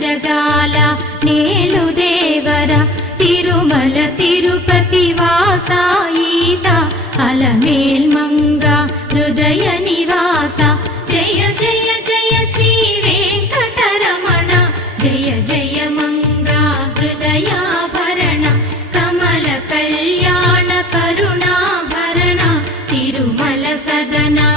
జగాల నేలు దేవర తిరుమల తిరుపతి వాసా ఈసా అలమేల్ మంగ హృదయ నివాస జయ జయ జయ శ్రీ వెంకటరమణ జయ జయ మంగ హృదయాభరణ కమల కళ్యాణ కరుణాభరణ తిరుమల సదనా